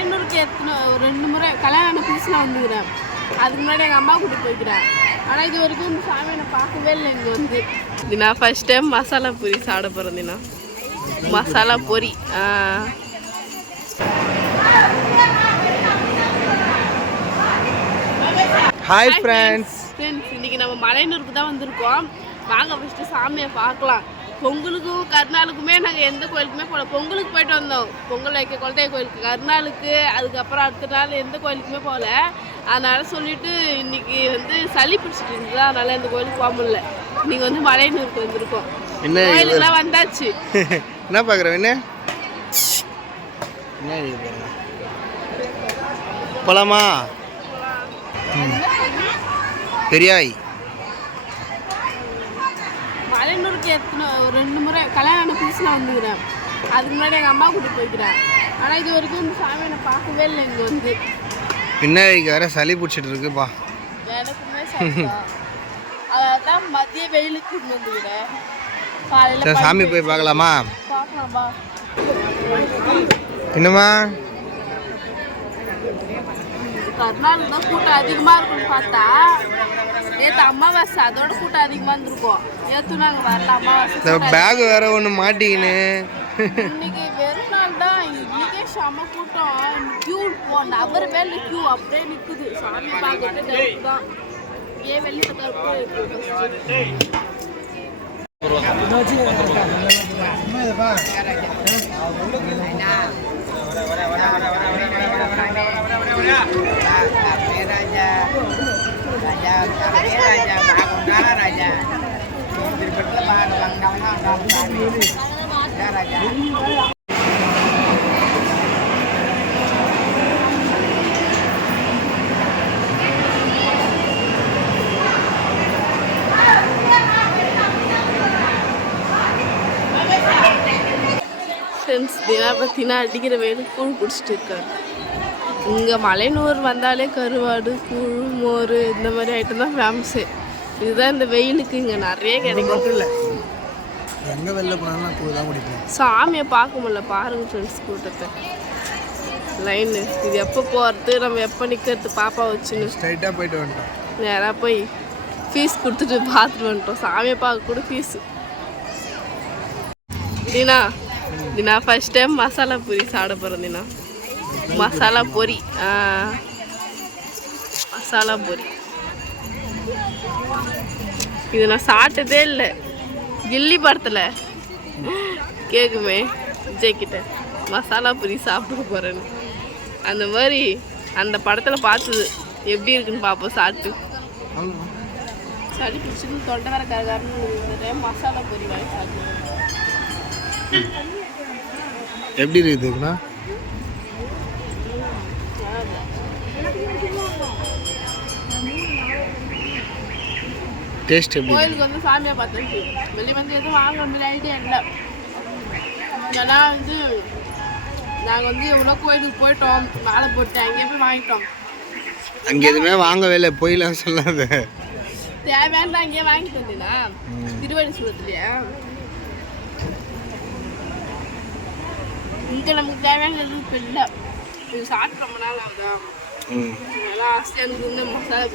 மலையனூருக்கு எத்தனை ஒரு ரெண்டு முறை கல்யாணம் புதுசில் வந்துக்கிறேன் அதுக்கு முன்னாடி எங்கள் அம்மா கூட்டிட்டு போய்க்கிறேன். ஆனால் இது வரைக்கும் இந்த சாமியை நான் பார்க்கவே இல்லை இங்கே வந்து. தினா ஃபர்ஸ்ட் டைம் மசாலா பூரி சாப்பிட போகிறேன் தினா. மசாலா பொரி ஆ. ஹாய் ஃப்ரெண்ட்ஸ் ஃப்ரெண்ட்ஸ் இன்னைக்கு நம்ம மலையனூருக்கு தான் வந்திருக்கோம். வாங்க ஃபஸ்ட்டு சாமியை பார்க்கலாம். பொங்கலுக்கும் கருநாளுக்குமே நாங்கள் எந்த கோயிலுக்குமே போகல பொங்கலுக்கு போயிட்டு வந்தோம். பொங்கல் வைக்க குலதெய்வ கோயிலுக்கு. கருநாளுக்கு அதுக்கப்புறம் அடுத்த நாள் எந்த கோயிலுக்குமே போகல அதனால சொல்லிட்டு இன்னைக்கு வந்து சளி பிடிச்சிட்டு இருந்தது. அதனால எந்த கோயிலுக்கு போக முடியல. இன்னைக்கு வந்து மலையனூருக்கு வந்திருக்கோம்? கோயிலுக்குலாம் வந்தாச்சு. என்ன பார்க்குற என்ன என்ன போலாமா. பெரியாய். மலையனூருக்கு எத்தனை ஒரு ரெண்டு முறை கல்யாணம் புதுசில் வந்துக்கிறேன் அதுக்கு முன்னாடி எங்கள் அம்மா கூட்டிட்டு போய்க்கிறேன். ஆனால் இது வரைக்கும் இந்த சாமியை நான் பார்க்கவே இல்லை இங்கே வந்து. பின்னாடிக்கு வேற சளி பிடிச்சிட்டு இருக்குப்பா. எனக்குமே சந்தோஷம் அதான் மதிய வெயிலுக்கு இங்க வந்துக்கிறேன். காலையில் சரி சாமி போய் பார்க்கலாமா? பார்க்கலாமா? என்னம்மா? கருநாள் தான் கூட்டம் அதிகமாக இருக்கும்னு பார்த்தா நேற்று அமாவாசை அதோட கூட்டம் அதிகமாக இருந்திருக்கும். இந்த பேக் வேற ஒன்று மாட்டிக்கின்னு இன்னைக்கு வெறும் நாள் தான் இன்னைக்கே செம கூட்டம். கியூ போ நபர் மேல கியூ அப்படியே நிக்குது. சாமி பார்க்கறது தான். ஏன் வெளியில கருப்பு இருக்கு first. ஃப்ரெண்ட்ஸ் தினா பார்த்தீங்கன்னா அடிக்கிற வெயில் கூழ் குடிச்சிட்டு இருக்காரு. இங்கே மலைநூர் வந்தாலே கருவாடு கூழ் மோர் இந்த மாதிரி ஐட்டம் தான் ஃபேமஸு இதுதான் இந்த வெயிலுக்கு இங்கே நிறைய கிடைக்கும். எங்கே வெளில போனாலும் கூழ் தான் குடிப்பேன். சாமியை பார்க்க முடியல. பாருங்க ஃப்ரெண்ட்ஸ் கூட்டத்தை. லைனு இது எப்போ போகிறது நம்ம எப்போ நிற்கிறது பாப்பா வச்சுன்னு. ஸ்ட்ரைட்டாக போயிட்டு வந்துட்டோம் நேராக போய் ஃபீஸ் கொடுத்துட்டு பார்த்துட்டு வந்துட்டோம். சாமியை பார்க்க கூட fees Dina Dina first time masala puri சாப்பிட போகிறேன் தினா மசாலா பொரி மசாலா பொரி இது நான் சாப்பிட்டதே இல்லை. கில்லி படத்தில். கேட்குமே விஜய் கிட்ட. மசாலா பூரி சாப்பிட போகிறேன்னு அந்த மாதிரி அந்த படத்தில் பார்த்தது. எப்படி இருக்குன்னு பார்ப்போம் சாப்பிட்டு. சளி பிடிச்சின்னு தொண்டை வர கரகரன்னு மசாலா பொரி வாங்கி சாப்பிடுவேன். எப்படி இருக்குதுண்ணா டேஸ்ட் எப்படி கோயிலுக்கு வந்து சாமியை பார்த்தாச்சு வெளியே வந்து எதுவும் வாங்க வேண்டிய ஐடியா இல்லை. ஏன்னா வந்து நாங்கள் வந்து எவ்வளோ கோயிலுக்கு போயிட்டோம். மாலை போட்டு அங்கேயே போய் வாங்கிட்டோம். அங்கே எதுவுமே வாங்கவே இல்லை போயிலாம் சொல்லாத. தேவையான அங்கேயே வாங்கிட்டு வந்தீங்களா திருவடி சூரத்துலையா இங்கே நமக்கு தேவையான எதுவும் இல்லை. இது சாப்பிட்டு ரொம்ப நாள் ஆகுதா. நல்லா ஆசையாக இருந்து மசாலா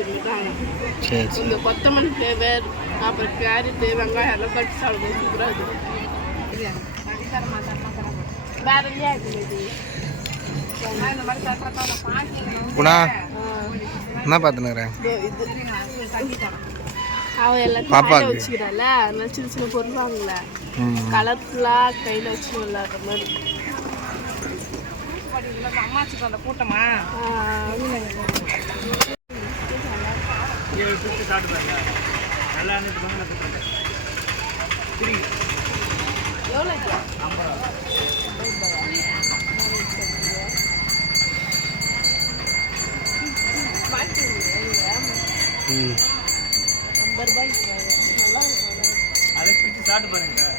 சரி இந்த கொத்தமல்லி ஃப்ளேவர் அப்புறம் கேரட்டு வெங்காயம் எல்லாம் கட்டி சாப்பிடுவோம் சூப்பராக இருக்கும் வேற இல்லையா இருக்குது குணா என்ன பார்த்துனுக்குறேன் எல்லாத்தையும் வச்சுக்கிறாள் அதனால சின்ன சின்ன பொருள் வாங்கல கலர்ஃபுல்லாக கையில் வச்சு விளாட்ற மாதிரி அம்மாச்சிக்கு அந்த கூட்டமா ஆ, எவ்வளோக்கு ம் ஐம்பது ரூபாய்க்கு நல்லா இருக்கும்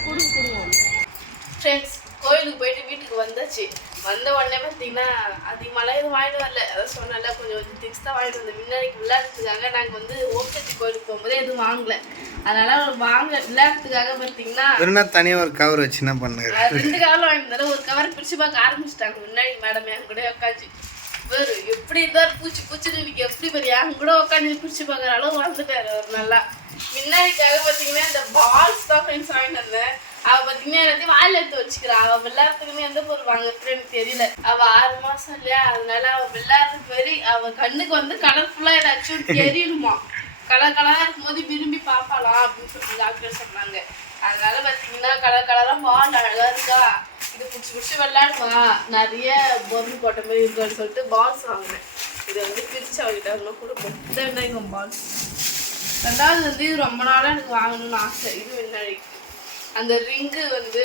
கொடுங்க கொடுங்க ஃப்ரெண்ட்ஸ் கோயிலுக்கு போயிட்டு வீட்டுக்கு வந்தாச்சு. வந்த உடனே பார்த்தீங்கன்னா அதிகமாலாம் எதுவும் வாங்கிட்டு வரல. அதான் சொன்னல கொஞ்சம் கொஞ்சம் திங்ஸ் தான் வாங்கிட்டு வந்தேன். முன்னாடி விளையாடுறதுக்காக நாங்கள் வந்து ஓம்சக்தி கோயிலுக்கு போகும்போது எதுவும் வாங்கல. அதனால வாங்க விளையாடுறதுக்காக பார்த்தீங்கன்னா தனியாக ஒரு கவர் வச்சு என்ன பண்ணுங்க ரெண்டு கவரில் வாங்கி தரேன் ஒரு கவர் பிரிச்சு பார்க்க ஆரம்பிச்சிட்டாங்க. முன்னாடி மேடம் என் கூட உட்காந்து வேறு எப்படி இருந்தாலும் பூச்சி பூச்சின்னு இன்னைக்கு எப்படி பெரிய என் கூட உட்காந்து பிரிச்சு பார்க்குற அளவு வந்துட்டாரு அவர் நல்லா. முன்னாடிக்காக பார்த்தீங்கன்னா இந்த பால்ஸ் தான் ஃப்ரெண்ட்ஸ் வாங்கிட்டு வந்தேன். அவ பார்த்தீங்கன்னா எல்லாத்தையும் வாயில எடுத்து வச்சுக்கிறா. அவ விளையாடுறதுக்குன்னு எந்த பொருள் வாங்குறதுன்னு எனக்கு தெரியல. அவ ஆறு மாசம் இல்லையா? அதனால அவ விளையாடுறதுக்கு வெறி அவ கண்ணுக்கு வந்து கலர்ஃபுல்லா ஏதாச்சும் தெரியணுமா? கலர் கலரா இருக்கும்போது விரும்பி பார்ப்பாளாம் அப்படின்னு சொல்லிட்டு டாக்டர் சொன்னாங்க. அதனால பாத்தீங்கன்னா கலர் கலரா பால் அழகா இருக்கா? இது பிடிச்சி பிடிச்சி விளையாடுமா நிறைய பொருள் போட்ட மாதிரி இருக்குன்னு சொல்லிட்டு பால்ஸ் வாங்கினேன். இதை வந்து பிரிச்சு அவகிட்ட அவங்களும் கொடுப்போம். இதை என்ன பால்ஸ் ரெண்டாவது வந்து இது ரொம்ப நாளாக எனக்கு வாங்கணும்னு ஆசை. இது முன்னாடி அந்த ரிங்கு வந்து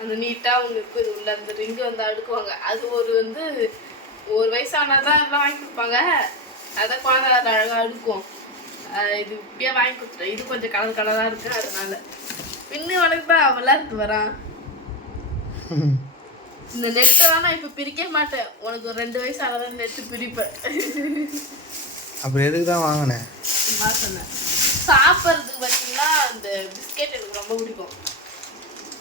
அந்த நீட்டாக இருக்கும் இது உள்ள அந்த ரிங்கு வந்து அடுக்குவாங்க. அது ஒரு வந்து ஒரு வயசானா தான் இதெல்லாம் வாங்கி கொடுப்பாங்க. அதை குழந்தை அது அழகாக அடுக்கும் இது இப்படியே வாங்கி கொடுத்துட்டேன் இது கொஞ்சம் கலர் கலராக இருக்கு அதனால. பின்னு உனக்கு தான் விளையாட்டு வரான். இந்த நெட்டெல்லாம் நான் இப்போ பிரிக்க மாட்டேன். உனக்கு ஒரு ரெண்டு வயசு ஆனதான் நெட்டு பிரிப்பேன். அப்புறம் எதுக்கு தான் வாங்கினேன் சாப்பிட்றதுக்கு பார்த்தீங்கன்னா இந்த பிஸ்கெட் எனக்கு ரொம்ப பிடிக்கும்.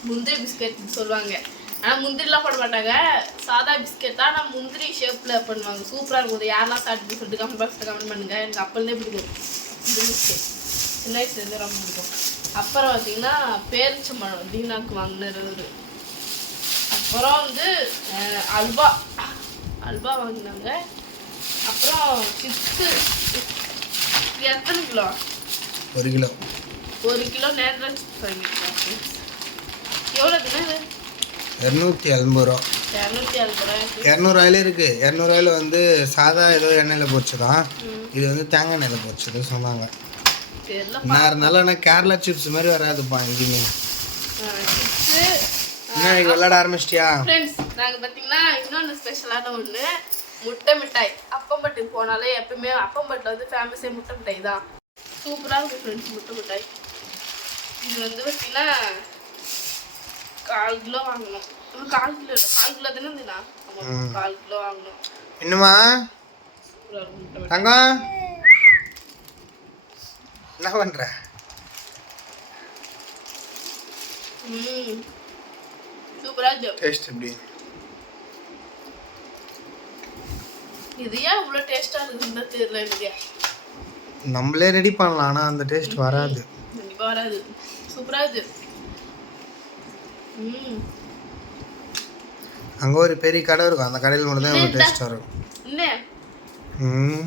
முந்திரி பிஸ்கெட் சொல்லுவாங்க. ஆனால் முந்திரிலாம் போட மாட்டாங்க. சாதா பிஸ்கெட் தான். ஆனால் முந்திரி ஷேப்பில் பண்ணுவாங்க. சூப்பராக இருக்கும். யாரெல்லாம் சாப்பிட்டு சொல்லிட்டு கமெண்ட் பாக்ஸில் கமெண்ட் பண்ணுங்க. எனக்கு அப்போலேருந்தே பிடிக்கும். இந்த பிஸ்கெட். சின்ன வயசுலேருந்தே ரொம்ப பிடிக்கும். அப்புறம் பார்த்தீங்கன்னா பேரிச்சம்பழம் தீனாக்கு வாங்கினார் அவரு அப்புறம் வந்து அல்வா. அல்வா வாங்கினாங்க. அப்புறம் சிப்ஸு. எத்தனை கிலோ? ஒரு கிலோ. ஒரு கிலோ நேரம் தினம் இரநூத்தி எண்பது ரூபா. இரநூறுவாயில இருக்குது இரநூறுவாயில வந்து சாதா ஏதோ எண்ணெயில் பொரிச்சதான் இது வந்து தேங்காய் எண்ணெயில் பொரிச்சது சொன்னாங்க. என்ன இருந்தாலும் ஆனால் கேரளா சிப்ஸ் மாதிரி வராதுப்பா எங்கேயுமே என்ன விளையாட ஆரம்பிச்சிட்டியா? நாங்கள் பார்த்தீங்கன்னா இன்னொன்று ஸ்பெஷலான ஒன்று முட்டை மிட்டாய். அப்பம்பட்டுக்கு போனாலே எப்பவுமே அப்பம்பட்டில் வந்து ஃபேமஸே முட்டை மிட்டாய் தான். சூப்பராக இருக்கும் ஃப்ரெண்ட்ஸ் முட்டை மிட்டாய். இது வந்து பார்த்தீங்கன்னா கால் கிலோ வாங்கணும். கால் கிலோ கால் கிலோ தானே இருந்துண்ணா கால் கிலோ வாங்கணும். மிட்டாய் தங்கம்? என்ன சூப்பராக இருக்கும் டேஸ்ட் எப்படி? இது ஏன் இவ்வளோ டேஸ்ட்டாக இருக்குன்னு தெரியல எனக்கு. நம்மளே ரெடி பண்ணலாம் ஆனால் அந்த டேஸ்ட் வராது. கண்டிப்பாக வராது. சூப்பராக இருக்குது அங்கே ஒரு பெரிய கடை இருக்கும். அந்த கடையில் மட்டும் தான் ஒரு டேஸ்ட் வரும். என்ன ம்.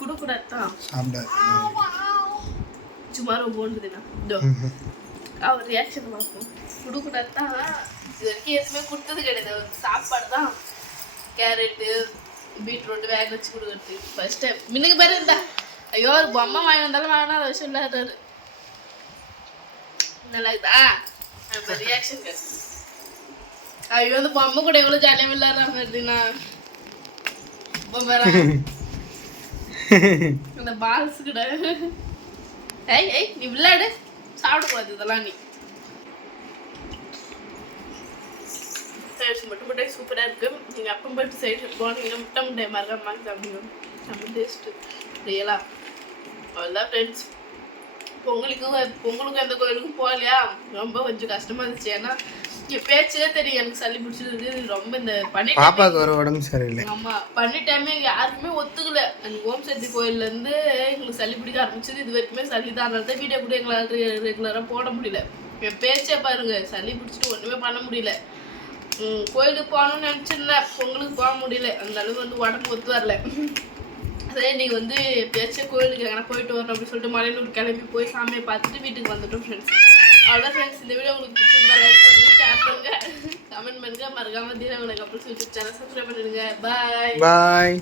கொடுக்கூடாதான் சாப்பிடாது சும்மா ரொம்ப ஒன்றுதுண்ணா அவர் ரியாக்ஷன் பார்ப்போம். கொடுக்கூடாதான் இது வரைக்கும் எதுவுமே கொடுத்தது கிடையாது. அவருக்கு சாப்பாடு தான் கேரட்டு பீட்ரூட் வேக வச்சு கொடுக்குறது. ஃபர்ஸ்ட் டைம் மின்னுக்கு பேர் இருந்தா ஐயோ ஒரு பொம்மை வாங்கி வந்தாலும் வாங்கினா அதை விஷயம் இல்லாதாரு நல்லா இருக்குதா? ஐயோ அந்த பொம்மை கூட எவ்வளோ ஜாலியாக விளையாடுறாங்க அப்படின்னா பொம்மை அந்த பால்ஸ் கூட ஏய் ஏய் நீ விளையாடு சாப்பிடக்கூடாது இதெல்லாம் நீ சைட்ஸ் மட்டும் மிட்டாய் சூப்பராக இருக்கு நீங்கள் அப்பம் பட்டு சைடு போனீங்கன்னா முட்டை மிட்டாய் மறக்காம வாங்கி சாப்பிடுங்க நம்ம டேஸ்ட்டு ரியலா அவ்வளோதான் ஃப்ரெண்ட்ஸ் பொங்கலுக்கு பொங்கலுக்கு எந்த கோயிலுக்கும் போகலையா? ரொம்ப கொஞ்சம் கஷ்டமா இருந்துச்சு. ஏன்னா என் பேச்சே தெரியும். எனக்கு சளி பிடிச்சிருக்கு ரொம்ப இந்த பண்ணி பாப்பாவுக்கு ஒரு உடம்பு சரியில்லை. ஆமா. பண்ணி டைமே யாருக்குமே ஒத்துக்கல. அந்த ஓம் சக்தி கோயில்ல இருந்து எங்களுக்கு சளி பிடிக்க ஆரம்பிச்சது. இது வரைக்குமே சளி தான். அதனால தான் வீடியோ கூட எங்களால் ரெகுலரா போட முடியல. என் பேச்சே பாருங்க. சளி பிடிச்சிட்டு ஒண்ணுமே பண்ண முடியல. கோயிலுக்கு போகணும்னு நினச்சிருந்தேன். பொங்கலுக்கு போக முடியல. அந்த அளவுக்கு வந்து உடம்பு ஒத்து வரல. சரி இன்னைக்கு வந்து எப்பயாச்சும் கோயிலுக்கு எங்கே போயிட்டு வரணும் அப்படின்னு சொல்லிட்டு மலையனூர் கிளம்பி போய் சாமியை பார்த்துட்டு வீட்டுக்கு வந்துட்டோம் ஃப்ரெண்ட்ஸ் அவ்வளோதான் ஃப்ரெண்ட்ஸ் இந்த வீடியோ உங்களுக்கு பிடிச்சிருந்தா லைக் பண்ணுங்க ஷேர் பண்ணுங்க. கமெண்ட் பண்ணுங்க மறக்காம தீரவனுக்கு அப்புறம் யூடியூப் சேனல் சப்ஸ்கிரைப் பண்ணிடுங்க. பாய் பாய்